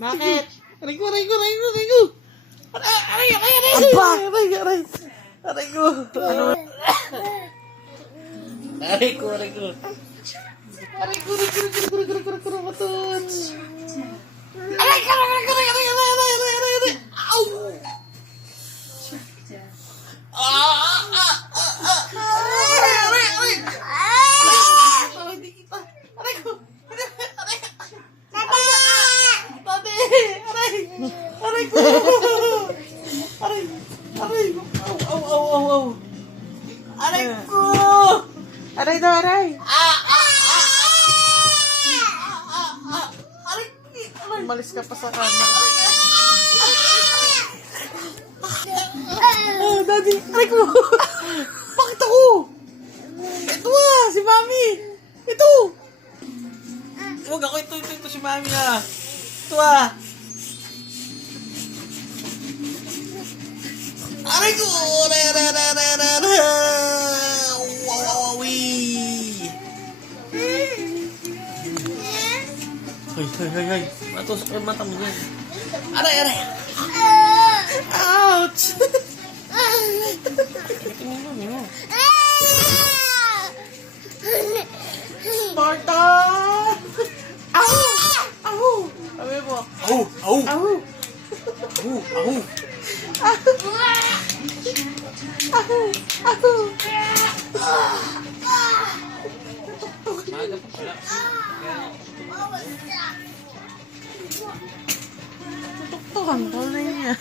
Bakit? Aray ko, aray ko, aray ko, aray ko. Aray, aray, aray, Aba! aray, aray. Aray ko. Ano? Aray ko, aray ko. Aray ko, aray ko, aray ko, aray ko, aray ko, aray ko, matuts. Aray ko, aray ko, aray ko, aray ko, aray, aray, aray, aray. Au! Aray, aray, aray. Aray, hindi kita. Aray ko. Aray, Tati! Aray! Aray ko! Aray! Aray! Au, au, au, au, au! Aray ko! Aray daw, aray. Aray! Aray! Umalis ka pa sa kanya. Daddy! Aray ko! Bakit ako? Ito si Mami! Ito! Huwag ako, ito si Mami Ito Aray ko! Aray, aray, aray, aray, aray, aray! Wow, wow, wow, Hay. Matusok yung mata mo dyan. Aray, aray! Ouch! Sparta! Au! Au! Sabi mo. Au! Au! Au! Au! Au! Maaga pa pala. Tutuktukan ko na niya.